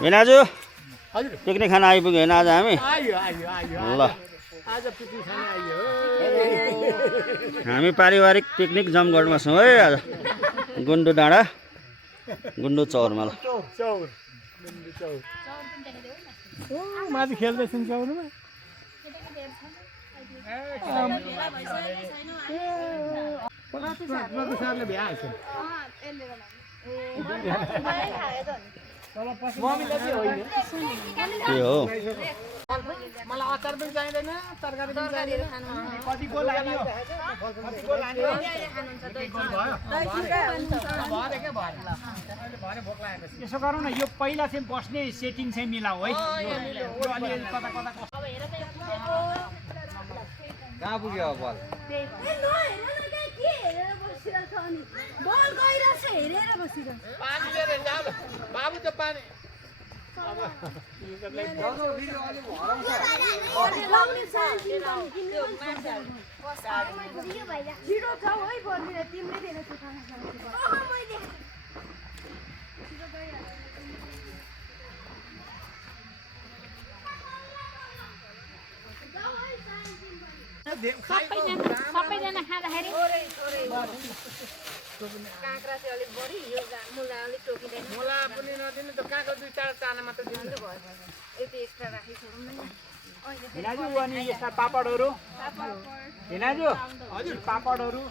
भिनाजु picnic खान आइपुग्यो होइन आज हामी ल हामी पारिवारिक पिकनिक जमगढमा छौँ है आज गुन्डु डाँडा गुन्डु चौरमा ल माथि खेल्दैछन् चौरमा के हो मलाई अचार पनि चाहिँदैन तरकारी पनि चाहिँदैन कतिको लाग्यो यसो गरौँ न यो पहिला चाहिँ बस्ने सेटिङ चाहिँ मिलाऊ है अलिअलि कता कता कहाँ पुग्यो बल पानी लिएर जाऊ बाबु त पानी सबैजना खाँदाखेरि काँक्रा चाहिँ अलिक बढी यो मुला अलिक टोकिँदैन मुला पनि नदिनु त काँक्रा 2-4 चाना मात्र दिनु यति एक्स्ट्रा राखी छोडौँ न हिनाजु अनि यस्ता पापडहरू हिनाजु हजुर पापडहरू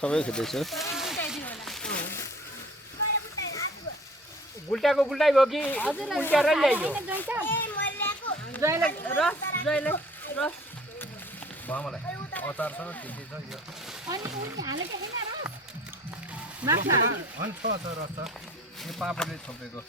सबै खिच्दैछु गुल्टाको गुल्टाइ भयो कि उल्ट्याएर ल्याइयो पापडले छोपेको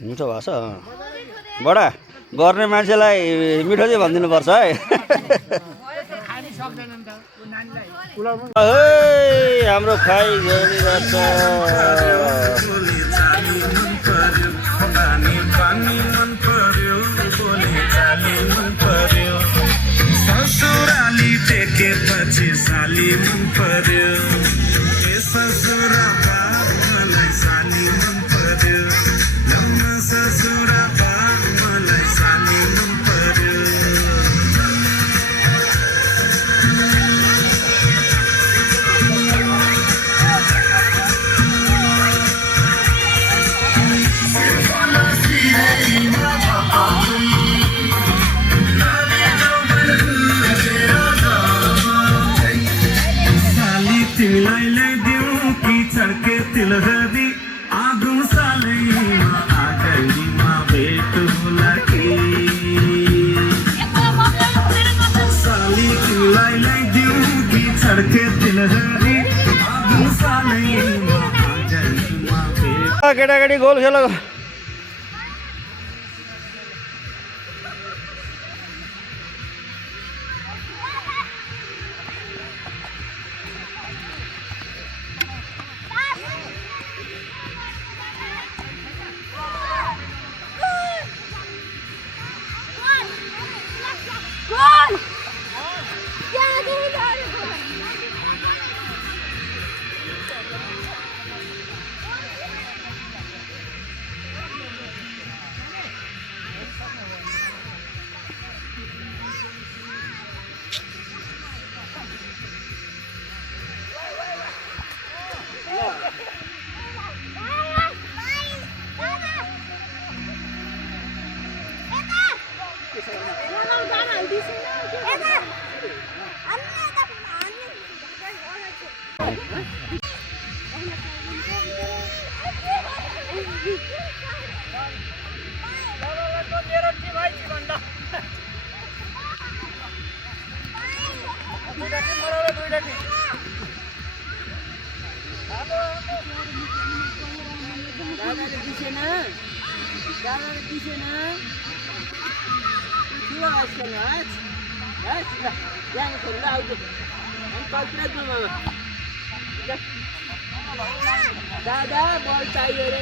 मिठो भएको छ बडा गर्ने मान्छेलाई मिठो चाहिँ भनिदिनुपर्छ है हाम्रो खाइ जोडिरहेछ ससुराली टेकेपछि साली मन पर्यो ससुरा मलाई साली मन पर्यो ससुरा मलाई साली मन पर्यो तिमीलाई ल्याइदिउँ कि चर्के तिलहरी आगो सालैमा आगैमा भेट होला कि साली तिमीलाई ल्याइदिउँ कि चर्के तिलहरी आगो सालैमा आगैमा भेट केटाकेटी गोल खेल दादा बल चाहियो रे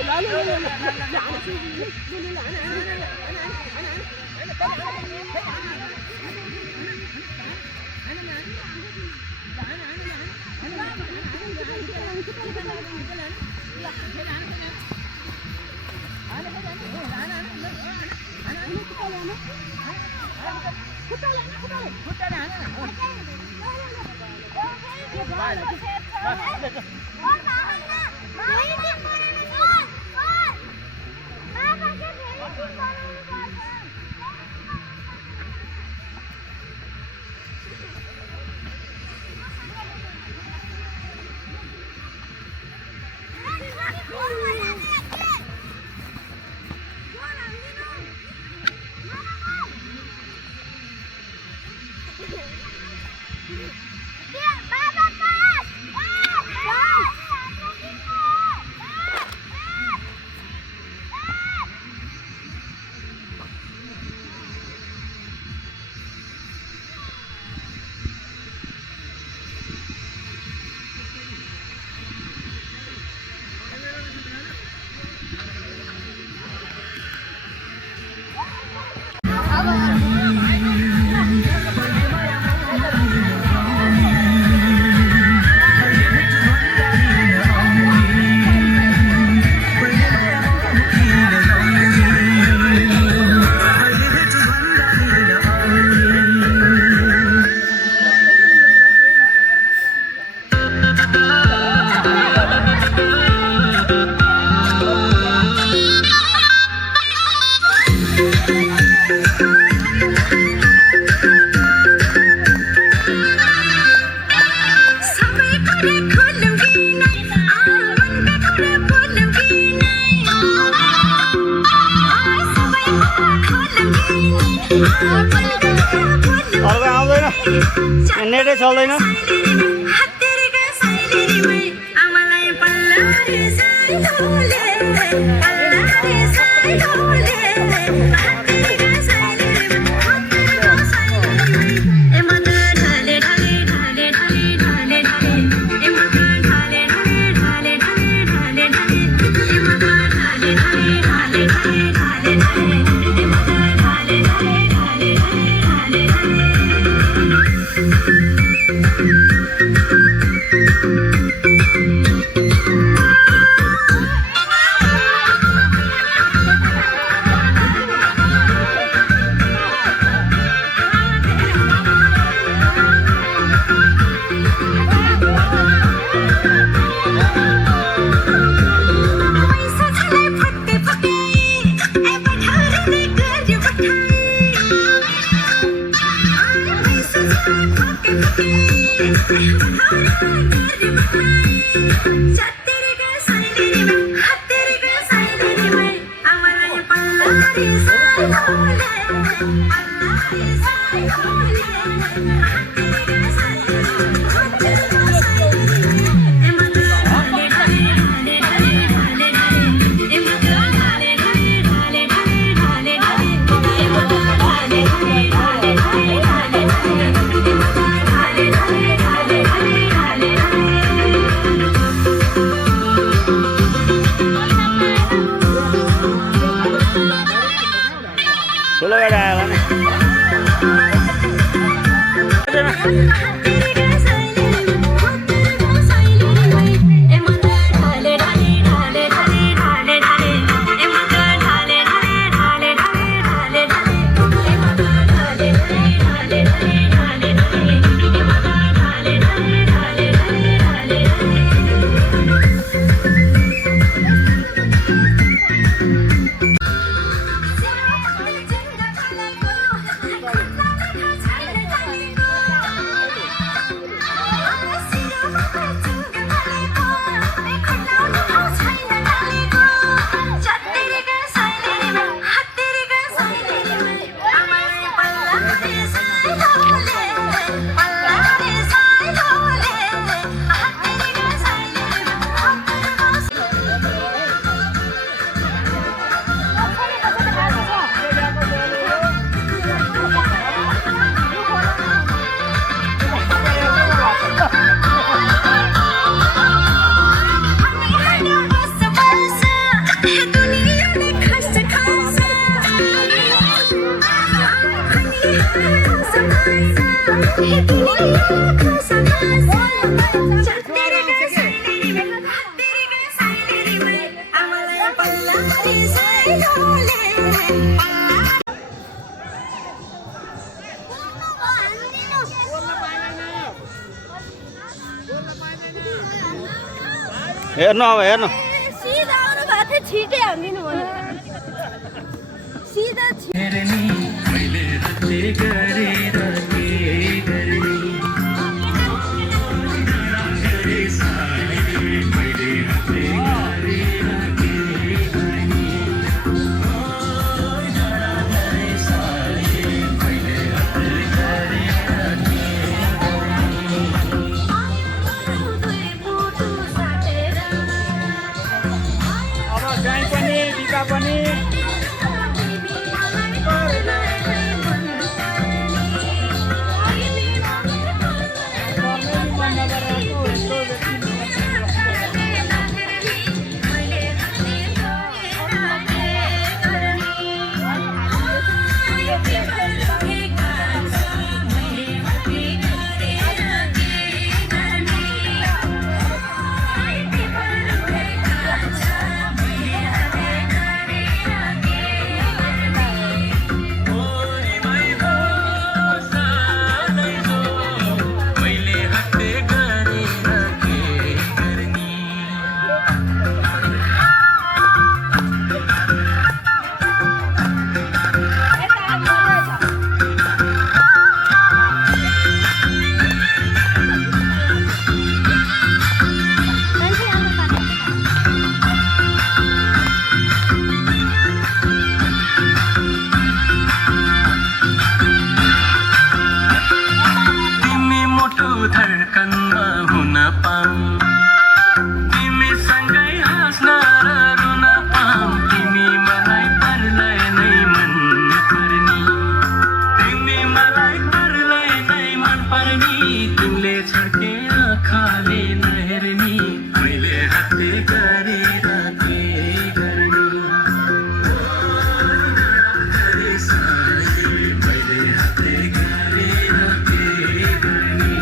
अर्को आउँदैन नेटै चल्दैन ठुलो गाडी आयो होला हेर्नु अब हेर्नु सिधा आउनु भएको थियो छिटै हानिदिनु भयो सिधा मैले हातले गरेर के गर्ने गरे साले मैले हातले गरेर के गर्ने गरे साले मैले हातले गरेर के अब गाई पनि बिका पनि धड्कनमा हुन पाऊँ तिमीसँगै हाँस्न र रुन पाऊँ तिमी मलाई परलाई नै मन पर्नी तिमी मलाई परलाई नै मन पर्नी तिमीले छड्के आँखाले नहेर्नी मैले हातले गरेर के गर्ने गरे साले मैले हातले गरेर के गर्ने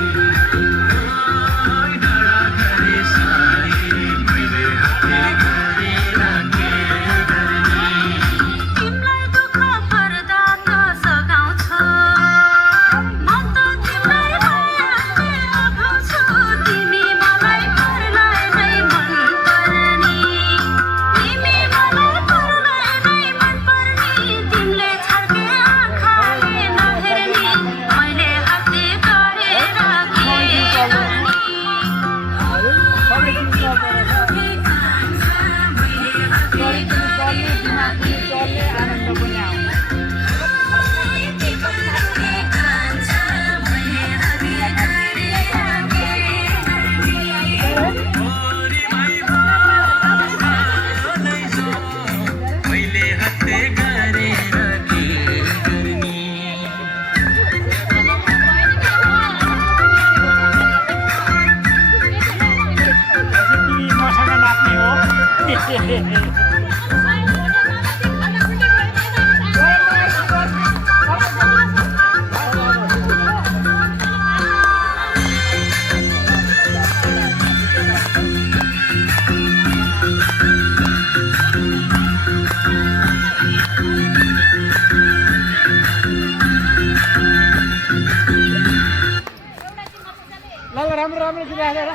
राम्रो राम्रो गीत हालेर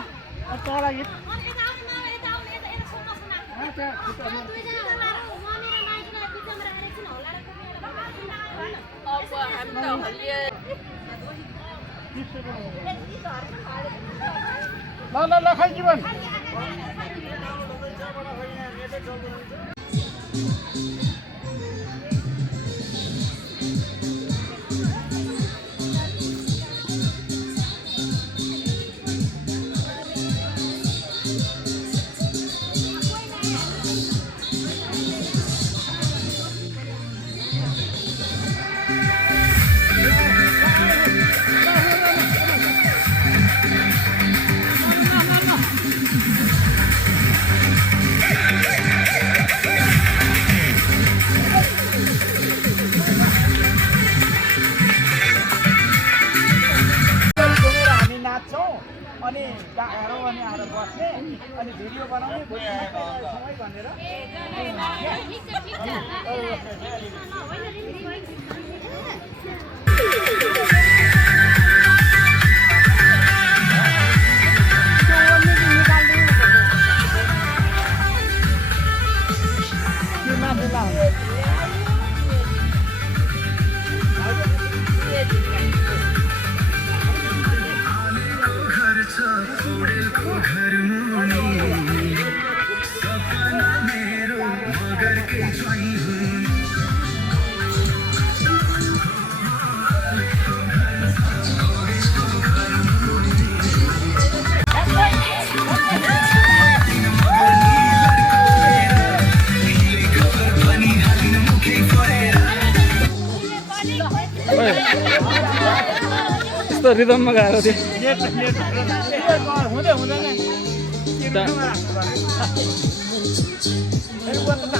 तँलाई गीत ल ल खै जीवन अनि डाँडो अनि आएर बस्ने अनि भिडियो बनाउने सँगै भनेर यस्तो रिदममा गएको थियो हुँदै हुँदैन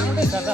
आउँदैछ त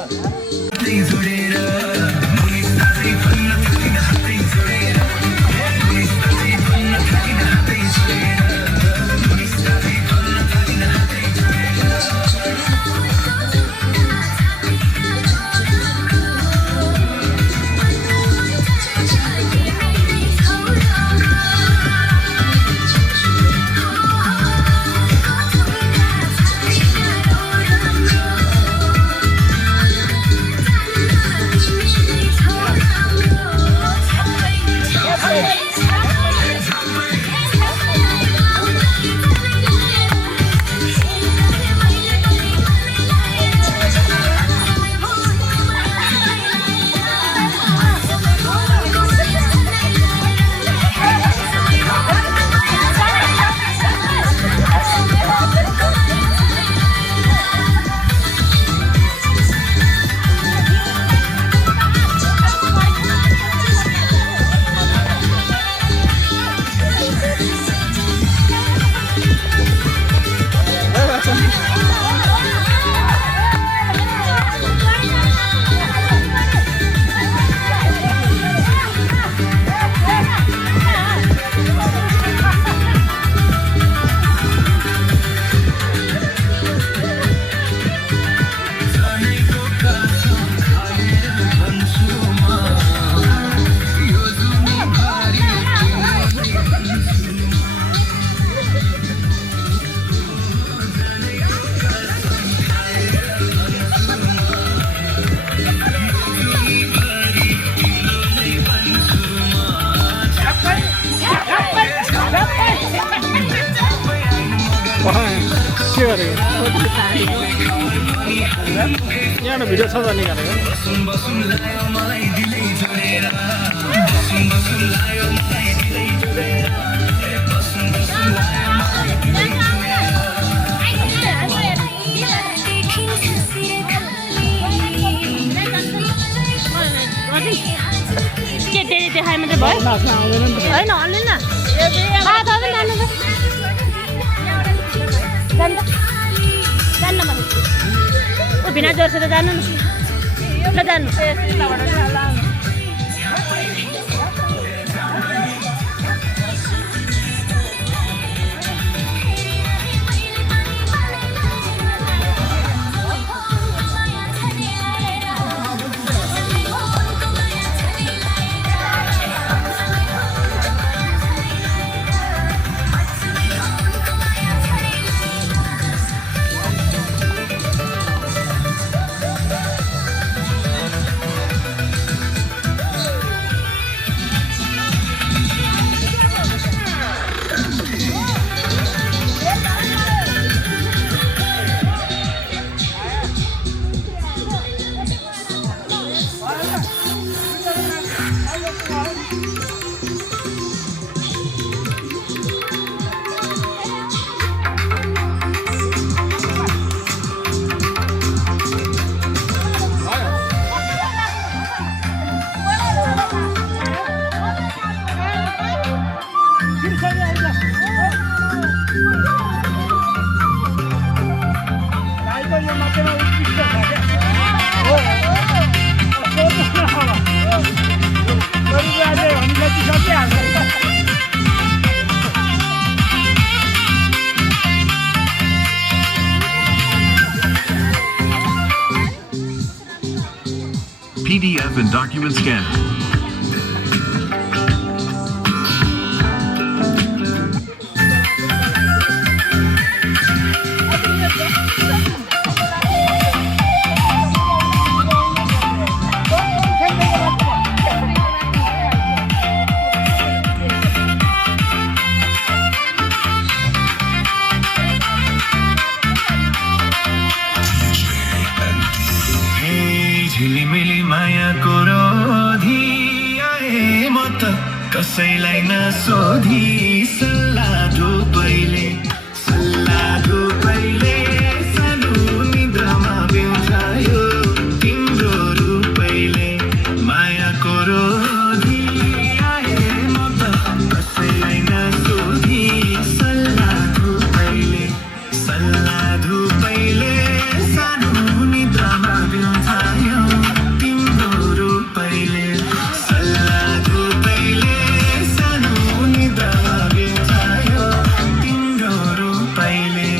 के गरेको यहाँ भिडियो छ त निकालेको के डेली देखाए मात्रै भयो नाच्न आउँदैन नि त होइन हल्नु न जान्न भने ऊ भिना जोर्छ त जानु न ल जानु PDF and document scanner. झिलिमिली मायाको रोधी आए म त कसैलाई नसोधी सल्लाह धुपैले सानो निद्रामा बिउझायो तिम्रो रूपैले मायाको रोधी आए म त कसैलाई नसोधी सल्लाह धुपैले सानो निद्रामा बिउझायो तिम्रो रूपैले सानो निद्रामा बिउझायो तिम्रो रूपैले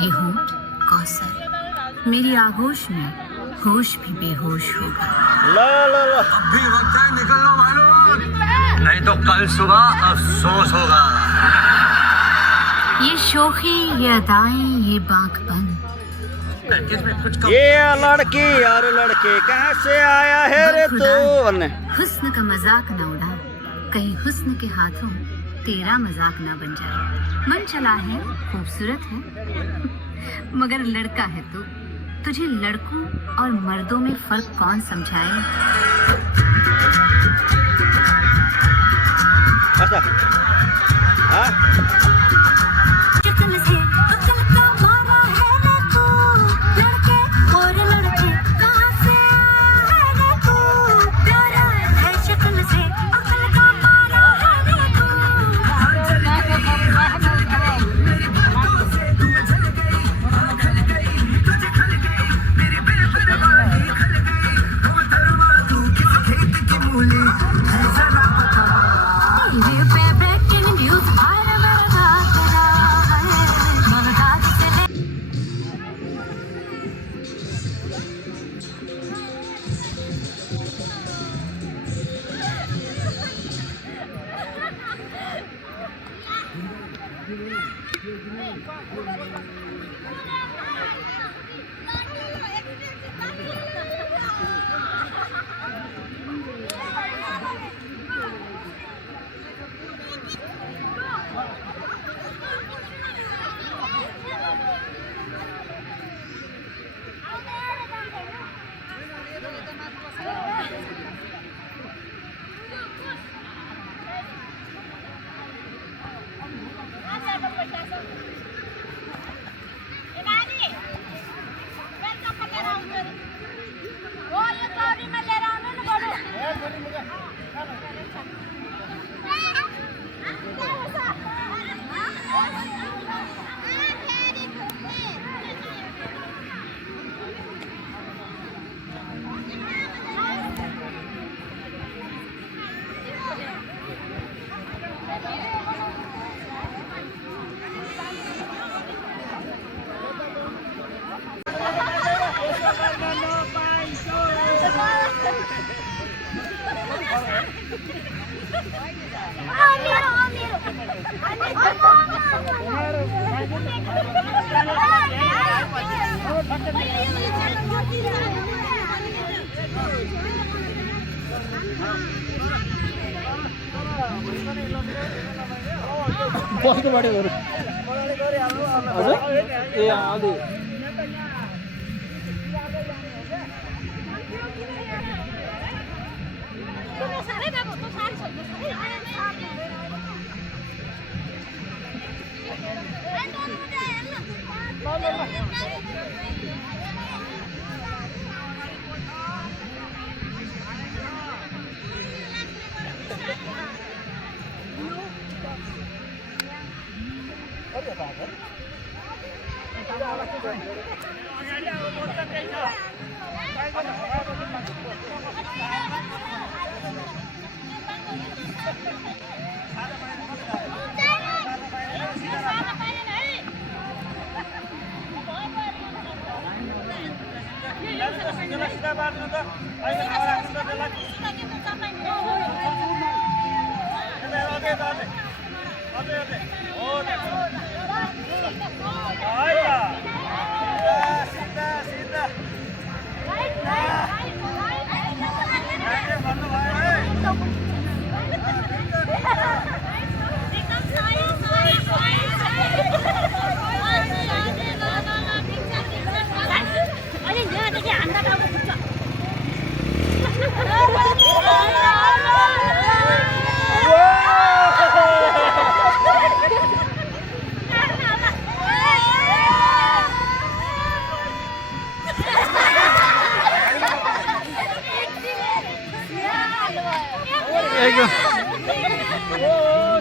ये हूँ कौसर, मेरी आगोश में होश भी बेहोश होगा। ल ल ल अभी वक्त है निकलना भाइयों, नहीं तो कल सुबह अफसोस होगा। ये शोखी, ये अदाएं, ये बांकपन, इसमें कुछ ये लड़की और लड़के कहाँ से आया है रे तू भन्ने हुस्न का मजाक न उड़ा, कहीं हुस्न के हाथों तेरा मजाक न बन जाए। मन चला है, खूबसूरत है, मगर लड़का है तू। तुझे लड़कों और मर्दों में फर्क कौन समझाए? अच्छा हाँ शक्ल से अकल का मारा है रे तू, लड़के और लड़के कहाँ से आए रे तू? प्यारा है शक्ल से अकल का मारा है रे तू। ये पे ब्रेकिंग न्यूज़ आया मेरा तेरा है, ममता से बस्नु पऱ्यो बरु हजुर ए अलि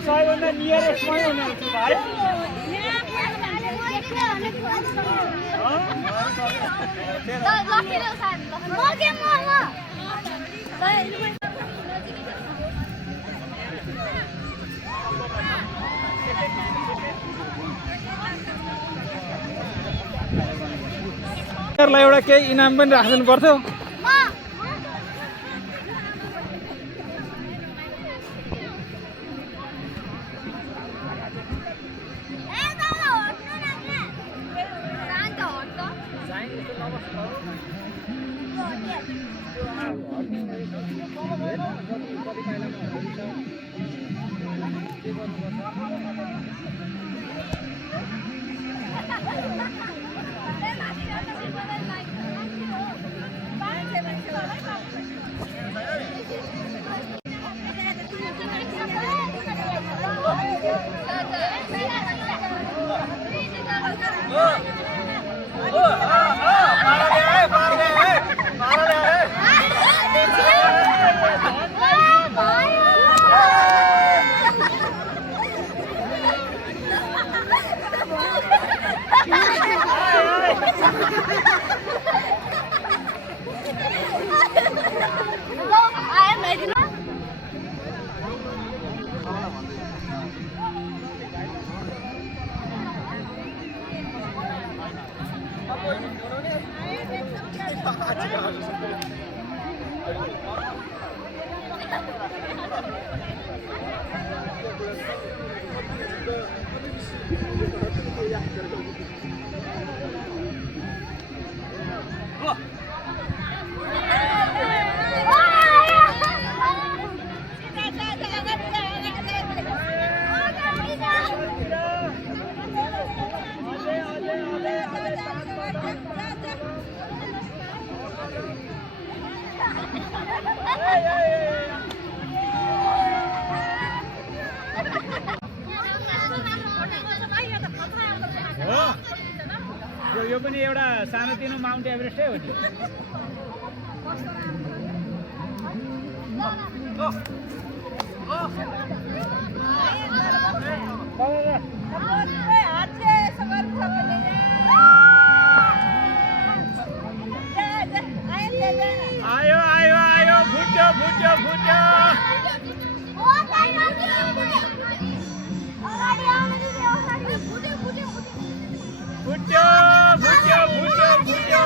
सबैभन्दा नियरेस्टमै हुनुहुन्छ भाइ एउटा केही इनाम पनि राखिदिनु पर्थ्यो यो पनि एउटा सानोतिनो माउन्ट एभरेस्टै हो नि आयो आयो आयो फुट्यो फुट्यो फुट्यो फुट्यो फुट्यो फुट्यो फुट्यो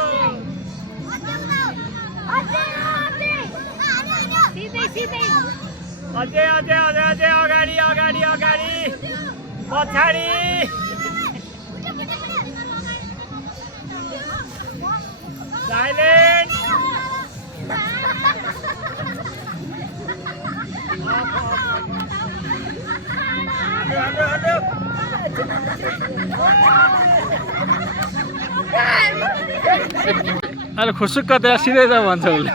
अझै अझै अझै अझै अगाडि अगाडि अगाडि पछाडि साइलेन्ट अहिले खुसुक्क त्यहाँ सिधै त भन्छ उसले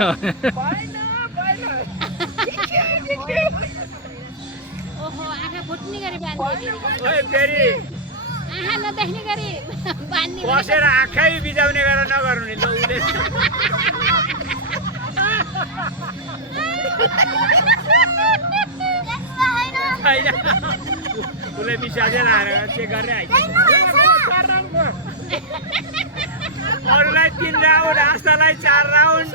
गरी बाँध्ने ओए फेरि आँखा नदेख्ने गरी बाँध्ने बसेर आँखै बिजाउने गरेर नगर्नु नि ल उसले छैन उसले बिसाजे लाएर चेक गरेर आइस अरूलाई 3 राउन्ड आस्थालाई 4 राउन्ड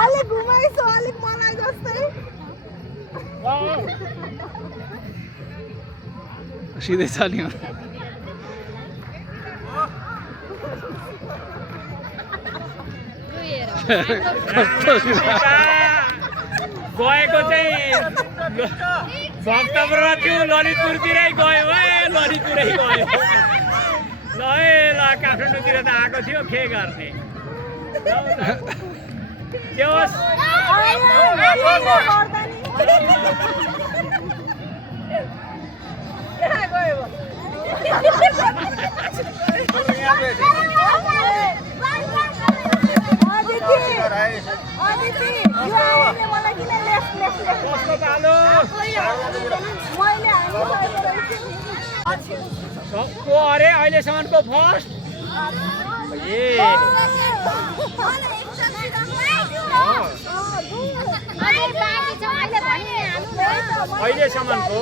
अलिक घुमाइसो अलिक मलाई जस्तै सिधै चल्यो गएको चाहिँ भक्तपुर थियो ललितपुरतिरै गयो ललितपुरै गयो ल ल काठमाडौँतिर त आएको थियो के गर्ने जे होस् सबको अरे अहिलेसम्मको फर्स्ट अहिलेसम्मको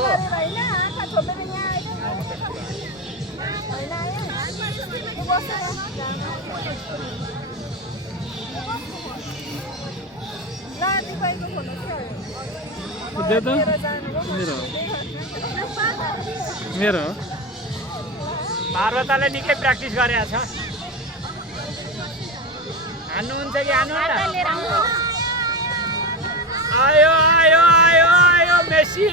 दे त मेरो पार्वताले निकै प्र्याक्टिस गरेको छ हान्नुहुन्छ कि हान्नु आयो आयो आयो आयो मेसी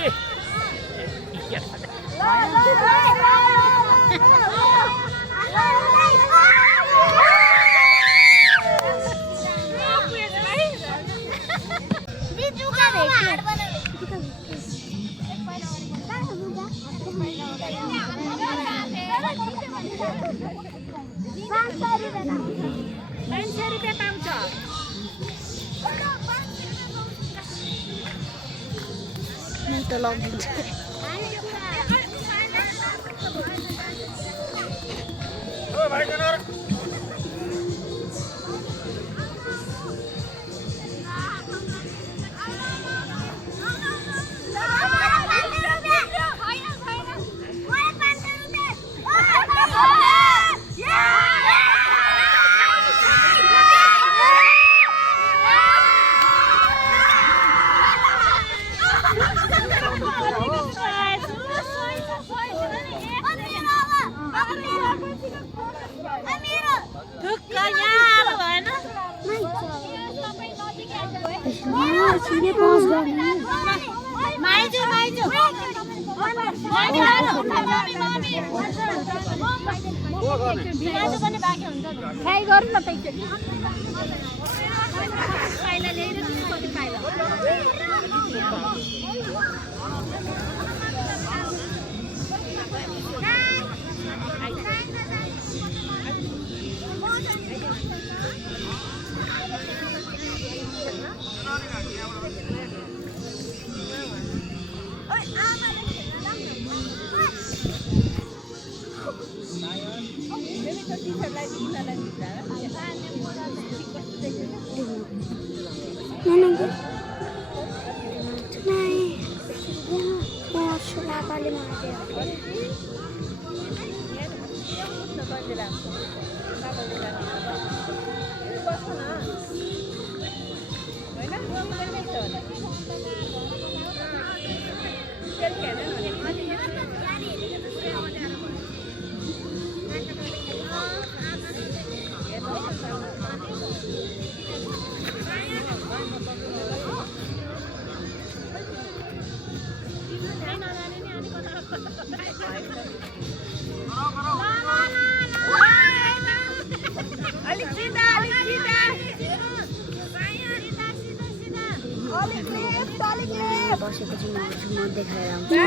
बसेपछि म देखाएर आउँछु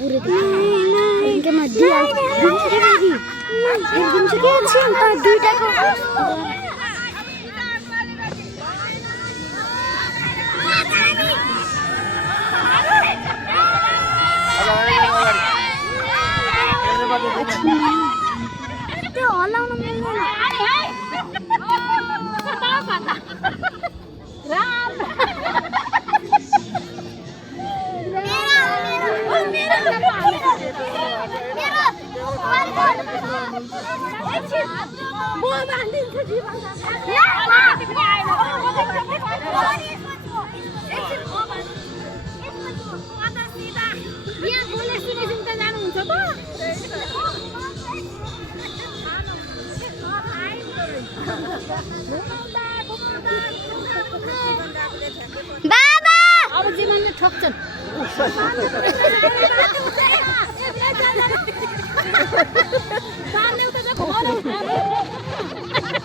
पुरै दुईटाको त्यो हल्लाउनु मिल्दैन बाबा अब जीवनले ठोक्छन्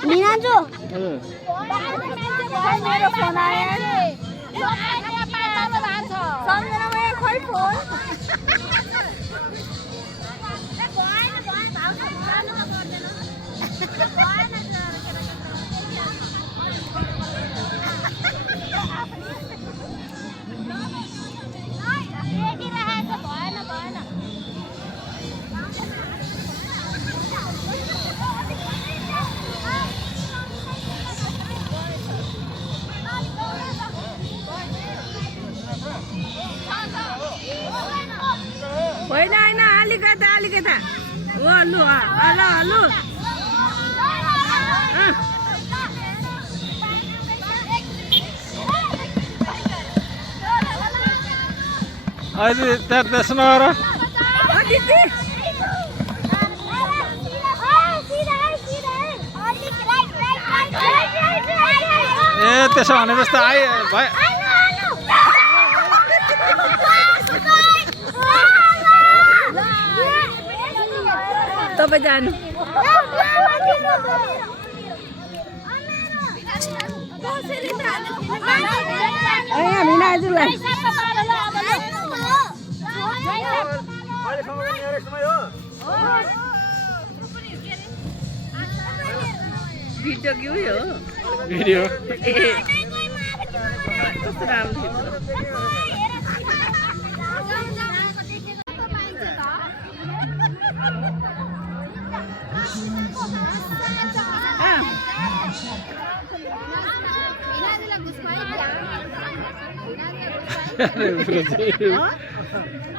मिनाजु मेरो फोन आयो सम्झनामा खोइ फोन होइन होइन अलिकता अलिकता हो लु हेलो हेलो अहिले त्यहाँ त्यसमा गएर ए त्यसो भनेपछि त आइ भयो तपाईँ जानु मिनाजुलाई भिडियो के हो भिडियो कस्तो राम्रो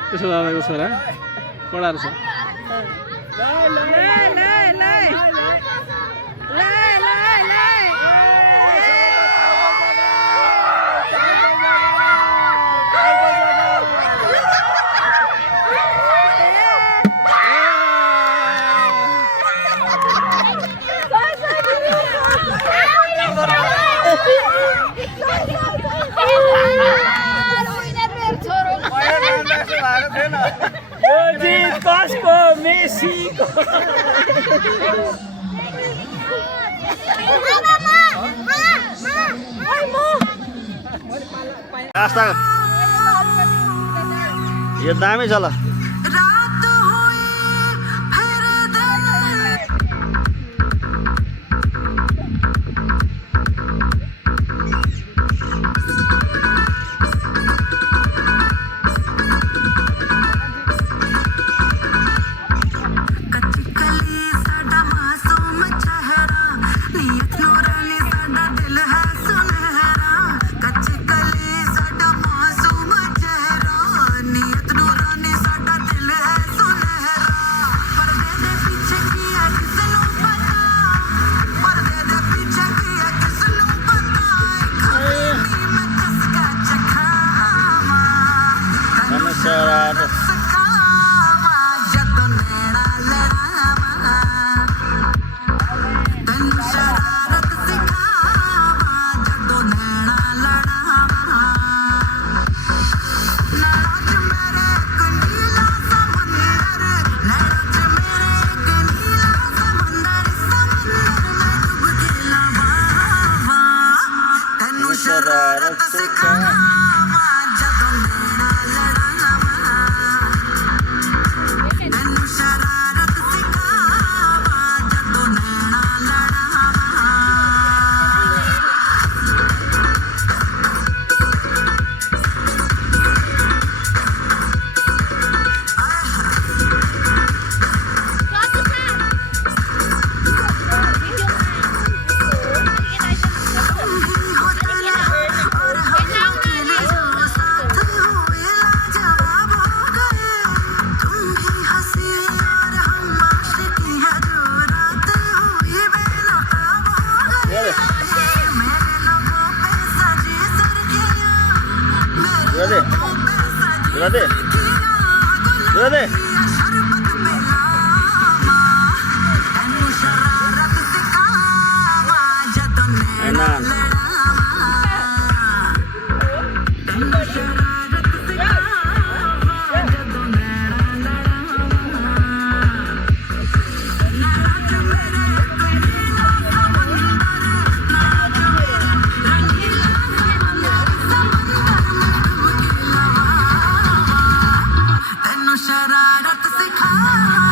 त्यसो दादाको छोरा पढाएर छ यो जित कसको मेसीको रास्ता यो दामी छ ल कच्ची कली साडा शरारत शरारत सिखावा Dede. Enak. शरारत सिखा